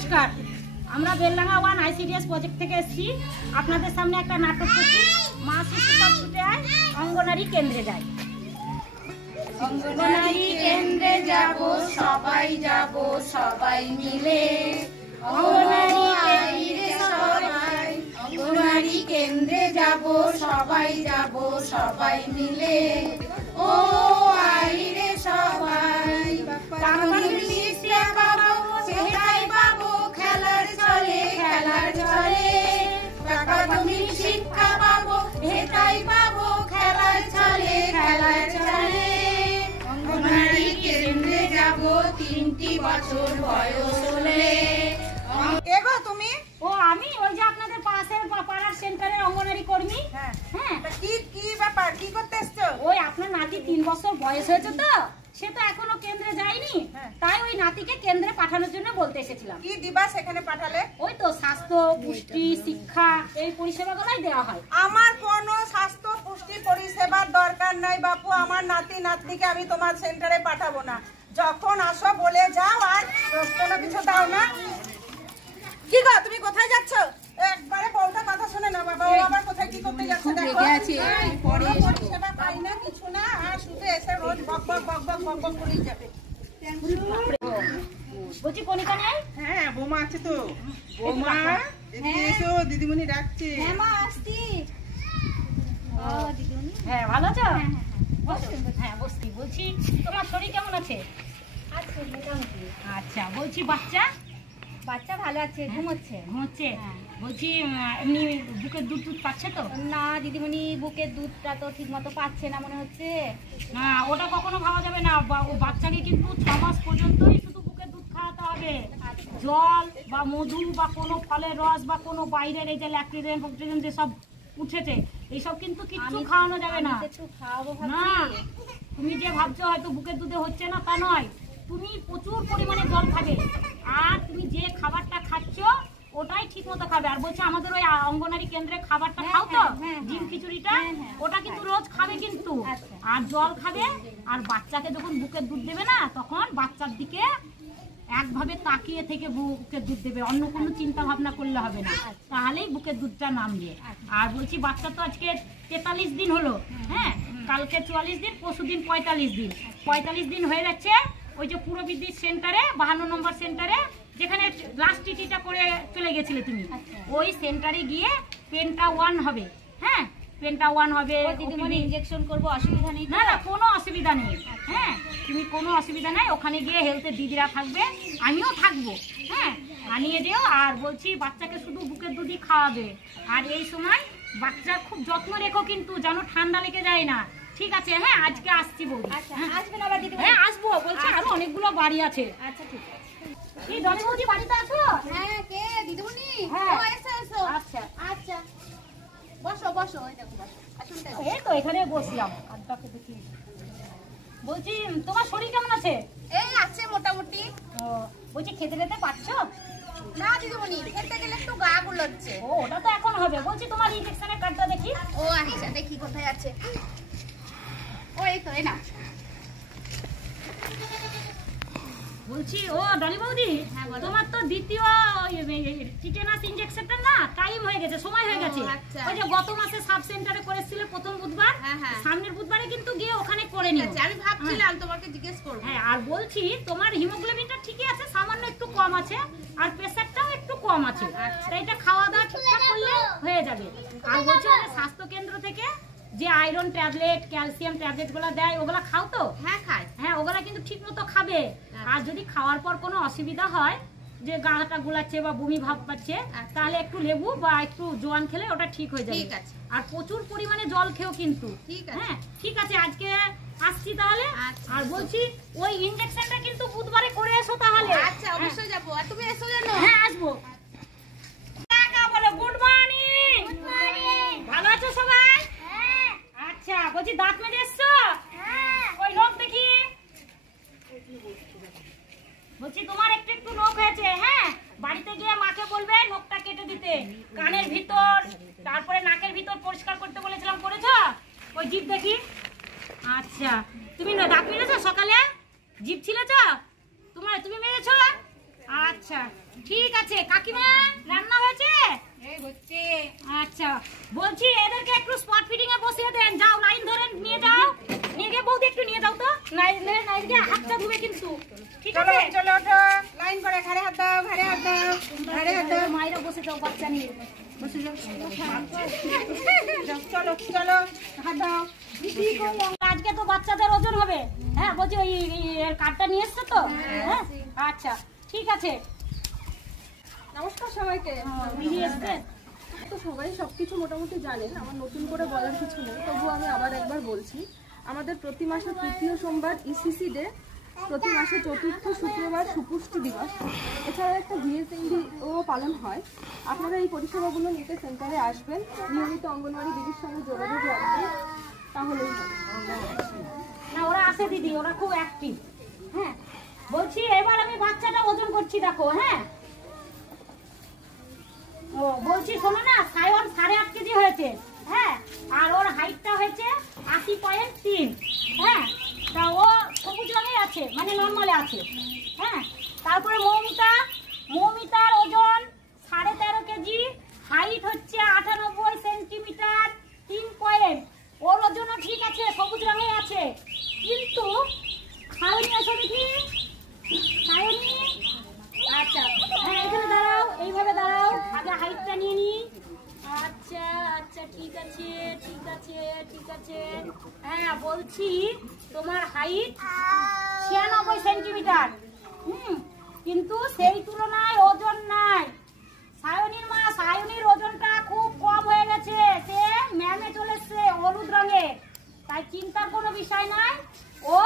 নমস্কার, আমরা Beldanga 1 ICDS project থেকে এসেছি। আপনাদের সামনে একটা নাটক করছি, মা শিশু সব ছুটে আয় অঙ্গনারী কেন্দ্রে যায়। অঙ্গনারী কেন্দ্রে যাব সবাই, যাব সবাই মিলে। অঙ্গনারী আইরে সবাই, অঙ্গনারী কেন্দ্রে যাব সবাই, যাব সবাই মিলে। ও আইরে সবাই, শিক্ষা পাবো, সেটাই পাবো খেলার চলে, খেলার চলে। প্রাথমিক শিক্ষা পাবো, সেটাই পাবো খেলার চলে, খেলার চলে। অঙ্গনারী কেন্দ্রে যাব 3টি বছর বয়স হলে। এগো তুমি? ও আমি ওই যে আপনাদের পাশের পাড়ার সেন্টারের অঙ্গনারী কর্মী। হ্যাঁ, কি ব্যাপার, কি করতে এসছো? ওই আপনার নাতি 3 বছর বয়স হয়েছে তো, সে তো এখনো কেন্দ্রে যায়নি, তাই ওই নাতিকে কেন্দ্রে পাঠানোর জন্য বলতে এসেছিলাম। কি দিবা সেখানে পাঠালে? ওই তো স্বাস্থ্য, পুষ্টি, শিক্ষা এই পরিষেবাগুলোই দেওয়া হয়। আমার কোনো স্বাস্থ্য পুষ্টি পরিষেবার দরকার নাই বাপু। আমার নাতি নাতনিকে আমি তোমার সেন্টারে পাঠাবো না। যখন আসো বলে যাও, আর কোনো কিছু দাও না। কি গো, তুমি কোথায় যাচ্ছ? একবারে বউটা কথা শুনে না বাবা, ও আবার কোথায় কি করতে যাচ্ছে দেখো। পরিষেবা পাই না, কিছু না, আর শুধু এসে রোজ বক বক বক বক বক বক করেই যাবে। বলছি কনিকা নেই? হ্যাঁ, বৌমা আছে তো। বৌমা এদিকে এসো, দিদিমণি ডাকছে। হ্যাঁ মা, আসছি। দিদিমণি, হ্যাঁ, ভালো আছো? হ্যাঁ, বসছি। বলছি তোমার শরীর কেমন আছে? আচ্ছা মোটামুটি। আচ্ছা, বলছি বাচ্চা? বাচ্চা ভালো আছে, ঘুমোচ্ছে। ঘুমোচ্ছে? বলছি এমনি বুকের দুধ টুধ পাচ্ছে তো? না দিদিমণি, বুকের দুধটা তো ঠিক মতো পাচ্ছে না মনে হচ্ছে। না, ওটা কখনো ভাবা যাবে না। ও বাচ্চাকে কিন্তু 6 মাস পর্যন্তই শুধু বুকের দুধ খাওয়াতে হবে। জল বা মধু বা কোনো ফলের রস বা কোনো বাইরের এই যে ল্যাকটোজেন ফ্যাকটোজেন যেসব উঠেছে এইসব কিন্তু কিচ্ছু খাওয়ানো যাবে না। একটু খাওয়াবো না, ভাবছি। তুমি যে ভাবছো হয়তো বুকের দুধে হচ্ছে না, তা নয়। তুমি প্রচুর পরিমাণে জল খাবে, আর তুমি যে খাবারটা খাচ্ছ ওটাই ঠিক মতো খাবে। আর বলছে আমাদের ওই অঙ্গনারী কেন্দ্রে খাবারটা খাও তো, ডিম খিচুড়িটা, ওটা কিন্তু রোজ খাবে কিন্তু। আর জল খাবে। আর বাচ্চাকে যখন বুকের দুধ দেবে না, তখন বাচ্চার দিকে একভাবে তাকিয়ে থেকে বুকের দুধ দেবে, অন্য কোনো চিন্তা ভাবনা করলে হবে না, তাহলেই বুকের দুধটা নামবে। আর বলছি বাচ্চা তো আজকে 43 দিন হলো। হ্যাঁ, কালকে 44 দিন, পরশু দিন 45 দিন। 45 দিন হয়ে যাচ্ছে। ওই যে পুরবিদ্যুৎ সেন্টারে 52 নম্বর সেন্টারে, যেখানে লাস্ট টিটিটা করে চলে গেছিলে তুমি, ওই সেন্টারে গিয়ে পেন্টা 1 হবে। হ্যাঁ, পেন্টা 1 হবে। দিদিমণি ইনজেকশন করবো, অসুবিধা নেই? না না, কোনো অসুবিধা নেই। হ্যাঁ, তুমি কোনো অসুবিধা নাই। ওখানে গিয়ে হেলথের দিদিরা থাকবে, আমিও থাকবো। হ্যাঁ, আনিয়ে দিও। আর বলছি বাচ্চাকে শুধু বুকের দুধই খাওয়াবে। আর এই সময় বাচ্চার খুব যত্ন রেখো কিন্তু, যেন ঠান্ডা লেগে যায় না। ঠিক আছে? হ্যাঁ, আজকে আসছি বৌদি। আসবেন আবার দিদিমণি? হ্যাঁ, আসবো। বলছি আরো অনেকগুলো বাড়ি আছে। আচ্ছা ঠিক আছে। এই ডলি বৌদি বাড়িতে আছো? হ্যাঁ, কে দিদিমণি? হ্যাঁ। ও এসো এসো। আচ্ছা আচ্ছা, বসো বসো, ওই দেখো বসো। আসুন তাই। এই তো এখানে বসলাম, আড্ডাকে দেখি। বলছি তোমার শরীর কেমন আছে? এই আছে মোটামুটি। ও, বলছি খেতে খেতে পারছো? না দিদিমণি, খেতে গেলে একটু গা গুলোচ্ছে। ও, ওটা তো এখন হবে। বলছি তোমার ইনজেকশনের কার্ডটা দেখি। ও আচ্ছা, দেখি কোথায় আছে। ও এই তো, এই না। বলছি ও ডলি বৌদি, তোমার তো দ্বিতীয় টিটেনাস ইনজেকশনটা না টাইম হয়ে গেছে, সময় হয়ে গেছে। আচ্ছা। ওই যে গত মাসে সাব সেন্টারে করেছিল প্রথম বুধবার, হ্যাঁ। সামনের বুধবারে কিন্তু গিয়ে ওখানে করে নিও। আচ্ছা, আমি ভাবছিলাম তোমাকে জিজ্ঞেস করব। হ্যাঁ, আর বলছি তোমার হিমোগ্লোবিনটা ঠিকই আছে, সামান্য একটু কম আছে, আর প্রেসারটাও একটু কম আছে। তো এটা খাওয়া দাওয়া ঠিকঠাক করলে হয়ে যাবে। আর বলছি স্বাস্থ্য কেন্দ্র থেকে যে আয়রন ট্যাবলেট, ক্যালসিয়াম ট্যাবলেট গুলা দেয়, ওগুলা খাও তো? হ্যাঁ খাই। হ্যাঁ, ওগুলা কিন্তু ঠিক মতো খাবে। আর যদি খাওয়ার পর কোনো অসুবিধা হয়, যে গাটা গুলাচ্ছে বা বমি ভাব পাচ্ছে, তাহলে একটু লেবু বা একটু জোয়ান খেলে ওটা ঠিক হয়ে যাবে। ঠিক আছে। আর প্রচুর পরিমাণে জল খেও কিন্তু। ঠিক আছে। হ্যাঁ, ঠিক আছে, আজকে আসছি তাহলে। আচ্ছা। আর বলছি ওই ইনজেকশনটা কিন্তু বুধবারে করে এসো তাহলে। আচ্ছা, অবশ্যই যাবো। আর তুমি এসো জানো? হ্যাঁ, আসবো। Good morning. ভালো আছো সবাই? আচ্ছা, বলছি দাঁত মেজে এসছো? ওই লোক দেখি। বলছি তোমার একটু একটু নখ হয়েছে। হ্যাঁ, বাড়িতে গিয়ে মাকে বলবে নখটা কেটে দিতে। কানের ভিতর, তারপরে নাকের ভিতর পরিষ্কার করতে বলেছিলাম, করেছো? ওই জিভ দেখি। আচ্ছা, তুমি দাঁত মেরেছো সকালে? জিভ ছিলেছ? তুমি মেরেছো? আচ্ছা ঠিক আছে। কাকিমা রান্না হয়েছে? হচ্ছে। আচ্ছা বলছি এদেরকে একটু স্পট ফিটিং এ বসিয়ে দেন। যাও লাইন ধরে নিয়ে যাও, নিয়ে গিয়ে বৌদি একটু নিয়ে যাও তো। নাইলে হাতটা ধুবে কিন্তু, ঠিক আছে? চলো ওঠো, লাইন করে ঘাড়ে হাত দাও, ঘাড়ে হাত দাও, ঘাড়ে হাত দাও। মায়েরা বসে যাও বাচ্চা নিয়ে, বসে যাও। চলো চলো হাত দাও। আজকে তো বাচ্চাদের ওজন হবে। হ্যাঁ বলছি ওই কার্ডটা নিয়ে এসছো তো? হ্যাঁ আচ্ছা ঠিক আছে। নমস্কার সবাইকে। দিদি এসছে? তো সবাই সবকিছু মোটামুটি জানেন, আমার নতুন করে বলার কিছু নেই, তবুও আমি আবার একবার বলছি। আমাদের প্রতি মাসে তৃতীয় সোমবার ইসিসি ডে, প্রতি মাসে চতুর্থ শুক্রবার সুপুষ্টি দিবস, এছাড়া একটা জিএসএমডি ও পালন হয়। আপনারা এই পরিষেবাগুলো নিতে সেন্টারে আসবেন, নিয়মিত অঙ্গনওয়াড়ি দিদির সঙ্গে যোগাযোগ রাখবেন, তাহলেই হবে। না ওরা আসে দিদি, ওরা খুব অ্যাক্টিভ। হ্যাঁ বলছি এবার আমি বাচ্চাটা ওজন করছি দেখো। হ্যাঁ ও বলছি শোনো না, সায়ন 8.5 কেজি হয়েছে। হ্যাঁ আর ওর হাইটটা হয়েছে 80.3। হ্যাঁ তা ও সবুজ রঙে আছে, মানে নর্মালে আছে। হ্যাঁ তারপরে মৌমিতার ওজন 13.5 কেজি, হাইট হচ্ছে 98 সেন্টিমিটার 3 পয়েন্ট। ওর ওজনও ঠিক আছে, সবুজ রঙে আছে। কিন্তু সায়নী আছে দেখি, সায়নী আচ্ছা হ্যাঁ এখানে দাঁড়াও, এইভাবে দাঁড়াও, আগে হাইটটা নিয়ে নি। আচ্ছা আচ্ছা ঠিক আছে ঠিক আছে ঠিক আছে। হ্যাঁ বলছি তোমার হাইট 96 সেন্টিমিটার। কিন্তু সেই তুলনায় ওজন নাই। সায়নীর মা, সায়নীর ওজনটা খুব কম হয়ে গেছে, সে ম্যামে চলে এসছে হলুদ রঙে। তাই চিন্তার কোনো বিষয় নাই, ও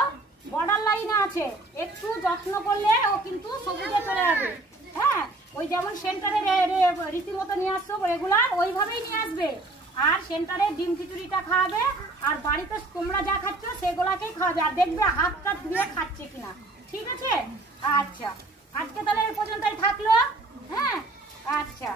বর্ডার লাইনে আছে। একটু যত্ন করলে ও কিন্তু সবুজে চলে যাবে। হ্যাঁ ওই যেমন সেন্টারে রীতিমতো নিয়ে আসছো রেগুলার, ওইভাবেই নিয়ে আসবে। আর সেন্টারে ডিম খিচুড়িটা খাওয়াবে, আর বাড়িতে তোমরা যা খাচ্ছ সেগুলাকেই খাওয়াবে। আর দেখবে হাতটা ধুয়ে খাচ্ছে কিনা, ঠিক আছে? আচ্ছা আজকে তাহলে এই পর্যন্তই থাকলো। হ্যাঁ আচ্ছা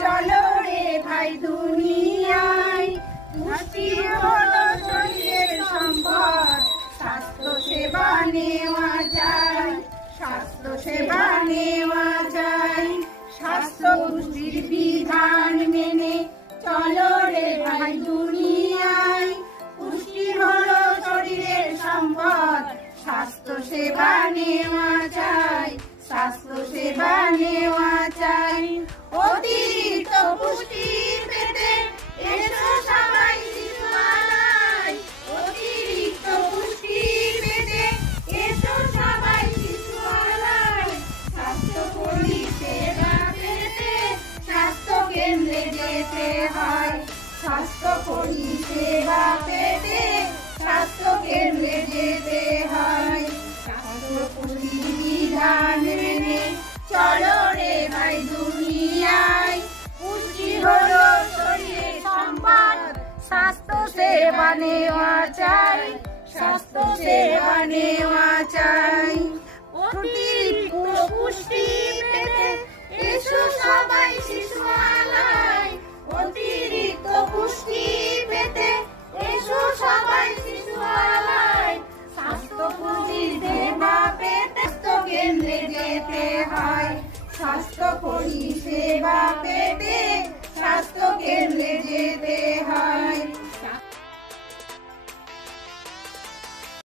চলো রে ভাই দুনিয়ায়, পুষ্টি হলো শরীরের সম্পদ, স্বাস্থ্য সেবা নেওয়া যায়, স্বাস্থ্য সেবা নেওয়া যায়। স্বাস্থ্য পুষ্টির বিধান মেনে চলো রে ভাই দুনিয়ায়, পুষ্টি হলো শরীরের সম্পদ, স্বাস্থ্য সেবা নেওয়া যায়, স্বাস্থ্য সেবা নেওয়া চাই। অতিরিক্ত পুষ্টি পেতে এসো সবাই শিশুআলয়, অতিরিক্ত পুষ্টি পেতে এসো সবাই শিশুআলয়। স্বাস্থ্য পরিষেবা পেতে স্বাস্থ্য কেন্দ্রে যেতে হয়, স্বাস্থ্য পরিষেবা পেতে স্বাস্থ্য কেন্দ্রে যেতে হয়। স্বাস্থ্য পুষ্টির বিধান মেনে চলো রে ভাই দুনিয়ায়, পুষ্টি হলো শরীরের সম্পদ, স্বাস্থ্য সেবা নেওয়া চাই, স্বাস্থ্য সেবা নেওয়া চাই। অতিরিক্ত পুষ্টি পেতে এসো সবাই শিশুআলয়, অতিরিক্ত পুষ্টি